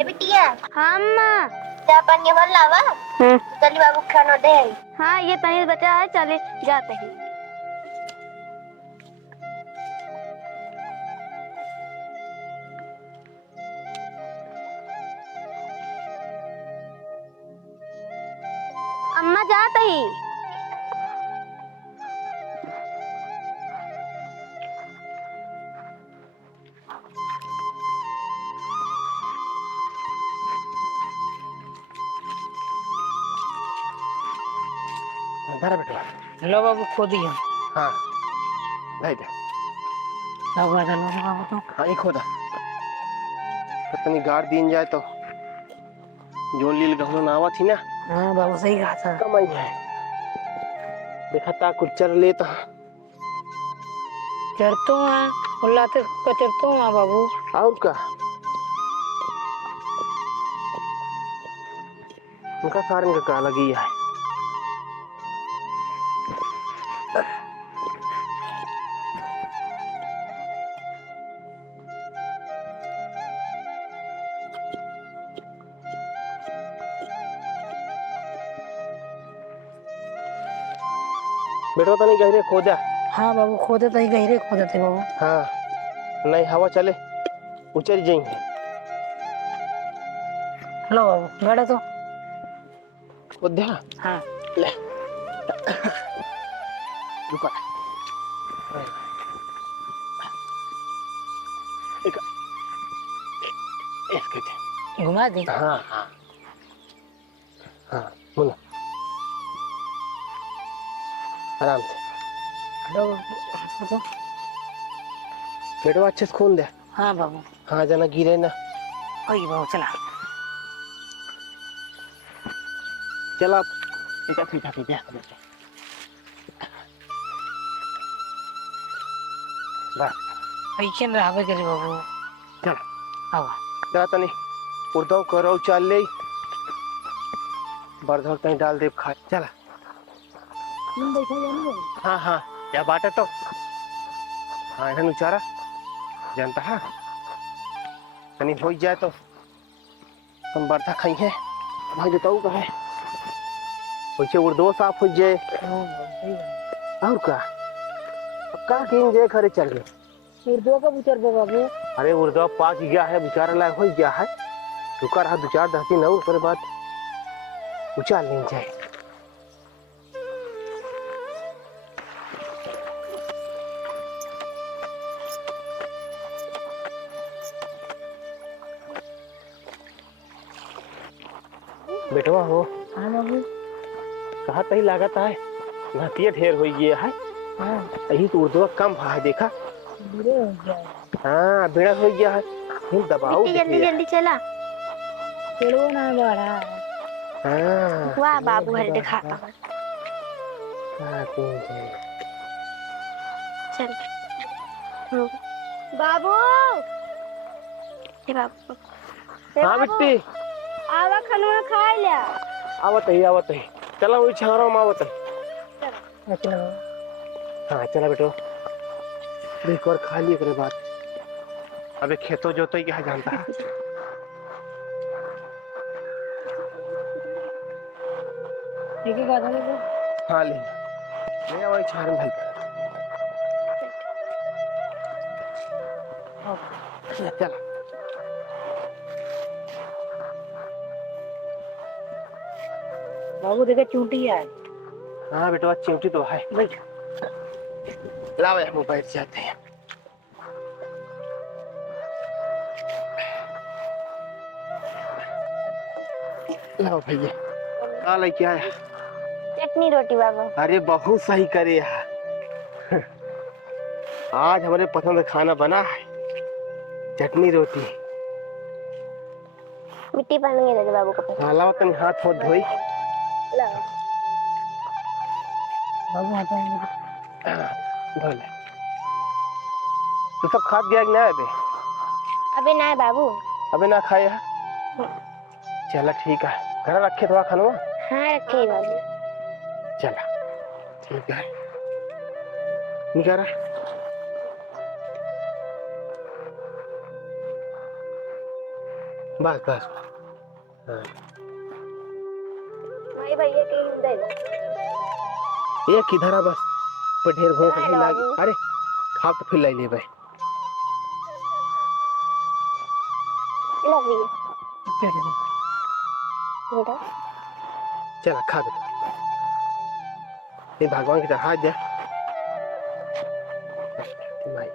ए बिटिया। हाँ अम्मा। चाय पानी भर लावा। चली बाबू खाना दे। हाँ ये तनी बचा है, चले जाते हैं। अम्मा जाते ही। धरा बेटा। लो बाबू खो दिया। हाँ भाई दे। बाबू डालो बाबू तो। हाँ एक खोदा तनी गाड़ दिन जाए तो जो लील गहलो नावा थी ना। हाँ बाबू सही कहा था। कमाई है देखा ता कुछ चर ले तो चढ़तो हाँ उल्लाते चढ़तो हाँ बाबू। और का उनका कारण का काला लगी है। बेटो तो नहीं गहरे खोदा। हाँ बाबू खोदे तो ही गहरे खोदे थे बाबू। हाँ नहीं हवा चले उचर जाएंगे। लो बाबू गाड़ा तो। उद्या हाँ ले रुका एक इसके थे। घुमा दी। हाँ हाँ हाँ बोलो आराम से। लो बाबू तो। बेटो अच्छे से खून दे। हाँ बाबू। हाँ जना गिरे ना। ओए बाबू चला। चल आप ठीक ठीक ठीक है बस ऐसे न रहबे करे बाबू। चल आओ चला तनी उड़दो करो चल ले बरधर तनी डाल दे खा चला। हाँ हाँ या बाटा तो हाँ इधर उचारा जानता है तनी हो जाए तो हम बरधा खाई है भाई देता हूँ कहे वैसे उर्दो साफ हो जाए और का किन जे खरे चल गए उर्दू का बुचर दे बाबू। अरे उर्दो पाक गया है बेचारा लायक हो गया है रुका रहा दो चार दहती ना उसके बाद उचाल नहीं जाए। बेटवा हो। हाँ बाबू। कहा तही लागत है नहतिया ढेर हो गया है। हाँ यही तो उर्दू कम है देखा। बुरे हो गया। हाँ बेड़ा हो गया है हम दबाओ जल्दी जल्दी चला। पेड़ो ना बढ़ा। हाँ वाह बाबू हरे दिखाता हूँ। चल बाबू। हे बाबू। हाँ बिट्टी आवा खाना खा लिया। आवत है चला वही छारा में आवत है। अच्छा हाँ चला बेटो एक और खा लिए करे बात अबे खेतों जोतो ही क्या जानता है। ठीक है गाधा ले। हाँ ले वही छारा भाई चला। बाबू देखे चूंटी है। हाँ बेटवा चिमटी तो है बैठ लाओ यार मोबाइल जाते हैं। लाओ भैया क्या लेके आया। चटनी रोटी बाबू। अरे बहुत सही करे यार आज हमारे पसंद का खाना बना है चटनी रोटी। मिट्टी पानी दे दे बाबू को। हाँ लाओ तनी हाथ धो धोई। बाबू आता है। धो ले तो सब खाद गया कि ना अबे। अबे ना बाबू। अबे ना खाए है चला ठीक है घर रखे थोड़ा खाना। हाँ रखे बाबू। चला ठीक है निकारा बस बस। हाँ। भाई भैया के हिंदे लो। ये किधर है बस पर ढेर भूख हाँ, नहीं लागी। बाबू। अरे खा तो फिर लाई ले भाई। ला भैया चलो बेटा। चला खा दे। ये भगवान की चढ़ा दे भाई।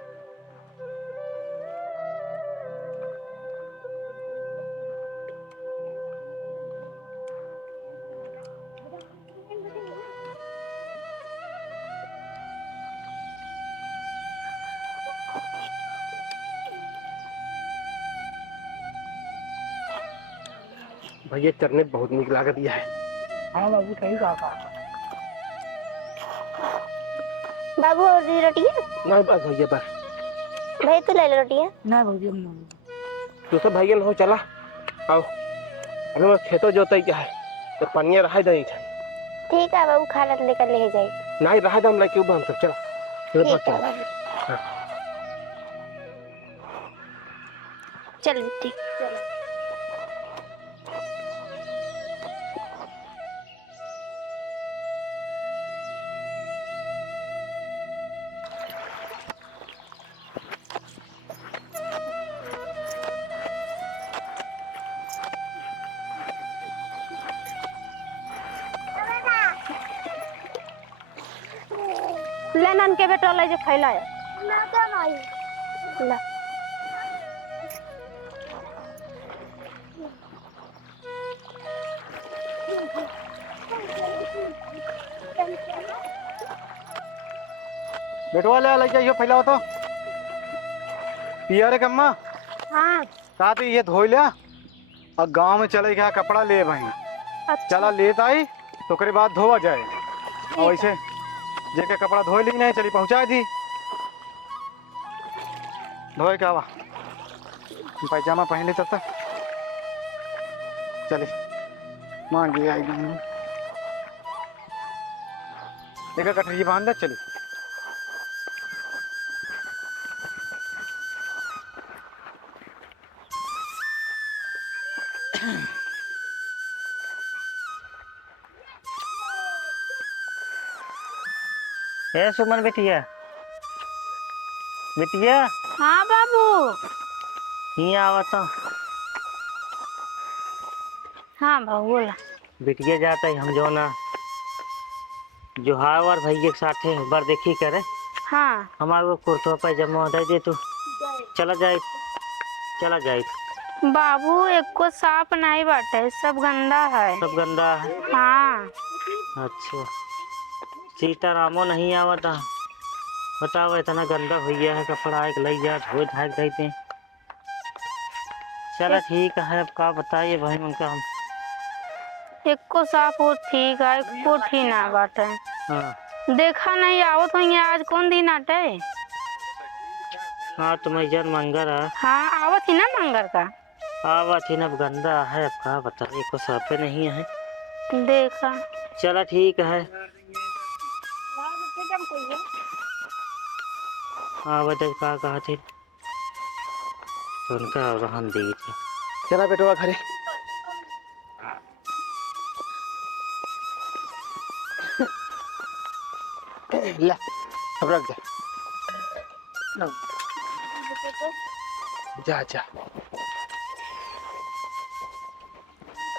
भैया चरने बहुत निक लाग दिया है। हाँ बाबू सही कहा। बाबू और दी रोटी है? नहीं बस भैया बस। भाई तू ले ले रोटी है। ना भौजी हम तू सब भैया हो चला आओ। अभी मैं खेतों जोतई क्या है तो पनिया रहा दे। ठीक है बाबू खाना तो लेकर ले जाए। नहीं रहा दम लेके बंद कर चला। ठीक है बाबू। चल बेटी चलो। ले नन के बेटा ले जे खैला है। ना क्या नहीं ला बेटवा ले जाइयो फैलाओ तो पिया रे कम्मा। हाँ साथ ही ये धोई लिया और गांव में चले गया कपड़ा ले भाई। अच्छा चला लेत आई तो ओकरे बाद धोवा जाए और वैसे जेके कपड़ा धोई ली नहीं चली पहुंचा दी धोए के आवा पैजामा पहन ली तब तक चली मांगी आई एक कटरी बांध दे चली। ए सुमन बेटिया बेटिया हाँ बाबू। यहाँ आवता। हाँ बाबू बोला। बेटिया जाता है हम जो ना जोहार और भैया के साथ है बार देखी करे हाँ हमारे को कुर्ता पैजामा दे दे तू चला जाए बाबू एक को साफ नहीं बाटे सब गंदा है। सब गंदा है। हाँ अच्छा सीतारामो नहीं आवता बताओ इतना गंदा हो गया है कपड़ा एक लग जा धो धाक देते। चलो ठीक है अब का बताइए भाई उनका हम। एक को साफ हो ठीक है एक को ठीक ना बाटे। हाँ देखा नहीं आवत होंगे आज कौन दिन आटे। हाँ तो मैं जन मंगर है। हाँ आवत ही ना मंगर का। आवा थी ना अब गंदा है अब का बताइए को साफे नहीं है। देखा चलो ठीक है हाँ बता का कहा थे उनका रहन दी थी। चला बेटवा घरे। ले अब रख जा जा।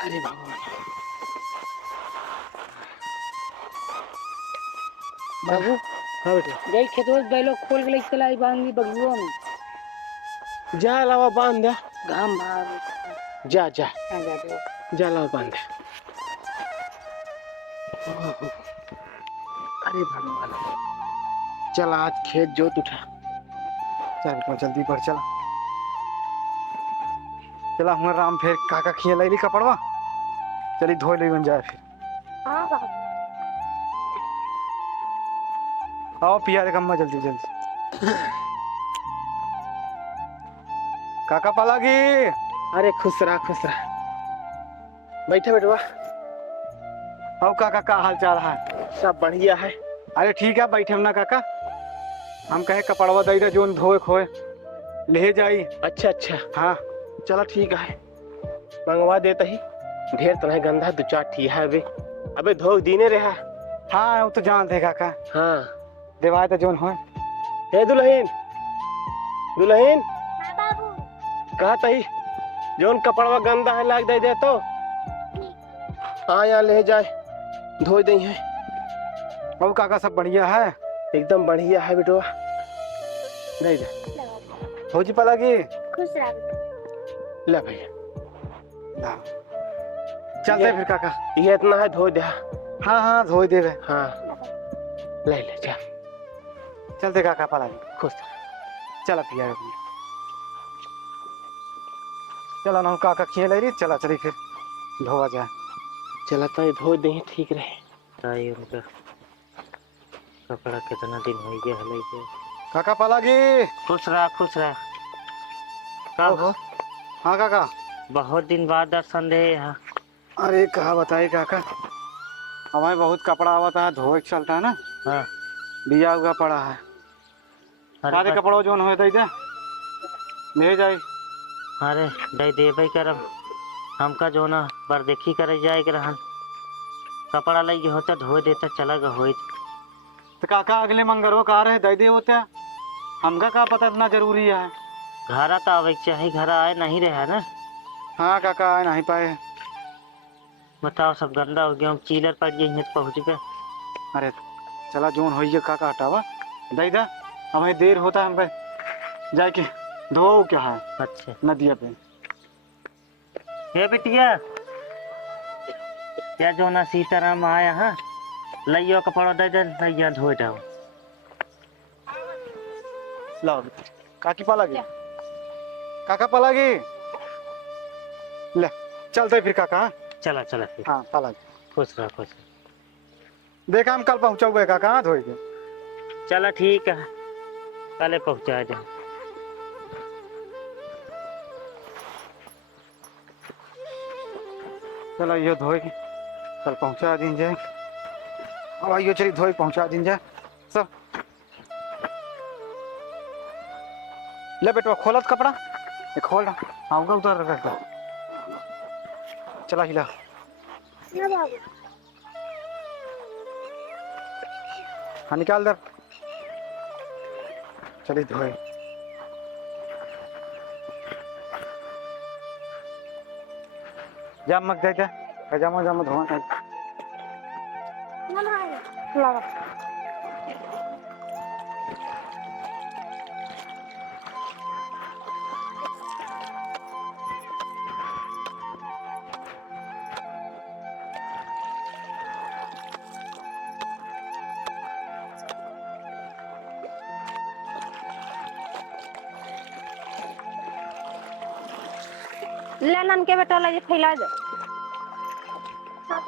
अरे भगवान बाबू हाँ बेटा गई खेतों में बैलो खोल के लेके चलाई बांध दी बगुआ में जा अलावा बांध दे। घाम भाग जा जा आ जाते जा अलावा बांध दे। अरे भगवान चल आज खेत जोत उठा। चल तो जल्दी बढ़ चला चला हूँ राम फिर काका खिया ली कपड़वा चली धो ले बन जाए फिर। हाँ बाबू आओ पिया रे कम्मा जल्दी जल्दी काका पालागी। अरे खुश रहा बैठे बेटवा। आओ काका का हाल चाल है। सब बढ़िया है। अरे ठीक है बैठे ना काका हम कहे कपड़वा दई रहे जोन धोए खोए ले जाई। अच्छा अच्छा हाँ चलो ठीक है। मंगवा देता ही ढेर तरह गंदा दो चार ठीक है अबे धो दीने रहा। हाँ वो तो जानते काका, हाँ देवाय तो जोन हो। हे दुल्हन दुल्हन हाँ बाबू। कहा तही जोन कपड़वा गंदा है लाग दे तो हाँ यहाँ ले जाए धो दे है। बाबू काका सब बढ़िया है? एकदम बढ़िया है बेटवा नहीं दे हो जी पला की। खुश रह। ले भैया चलते फिर काका। ये इतना है धो दे। हाँ हाँ धो देवे। हाँ ले ले जा चलते काका पला की। खुश चला पिया चला ना काका खेल रही चला चली फिर धोवा जाए। चला तो धो दे ठीक रहे। ताई उनका कपड़ा कितना दिन हो गया हले के। काका पला की। खुश रहा खुश रहा। कब हो? हाँ काका। बहुत दिन बाद दर्शन दे यहाँ। अरे कहा बताइए काका, हमारे बहुत कपड़ा आवता है धोए के चलता है ना। हाँ दिया हुआ पड़ा है सारे कपड़ों जो हो दे ले जाए। अरे दे देवे करम हमका जो ना बर देखी करे जाए के रहन कपड़ा लगे होता धो देता चला गा हो। तो काका अगले मंगरो का रहे दे दे होते हमका का पता इतना जरूरी है। घर तो आवे चाहे घर आए नहीं रहा ना। हाँ काका आ नहीं पाए। बताओ सब गंदा हो गया चीलर पड़ गई तो पहुँच गए। अरे चला जोन हो काका हटावा दे दा हमें देर होता है हम पे जाए के धो क्या है। अच्छा नदिया पे हे बिटिया क्या जो ना सीताराम आया हाँ लियो कपड़ा दे दे लिया धो जाओ। लाओ काकी पा लगी काका पा लगी ले चलते फिर काका। हाँ? चला चला फिर। हाँ पा लगी। खुश रहा खुश रहा। देखा हम कल पहुंचोगे काका। हाँ धोए के चला ठीक है कल पहुँचा जाए। चलो ये धोए के कल पहुंचा दिन जाए। अब आइयो चलिए धोए पहुंचा दिन जाए सब। ले बेटवा खोलत कपड़ा ये खोल आऊंगा उधर रख दो। चला हिला हाँ बाबू। हाँ निकाल दर चलिए धोए। जाम मत दे पजामा जामा धोआ हाँ ले नन के बेटा ले फैला दे। हाँ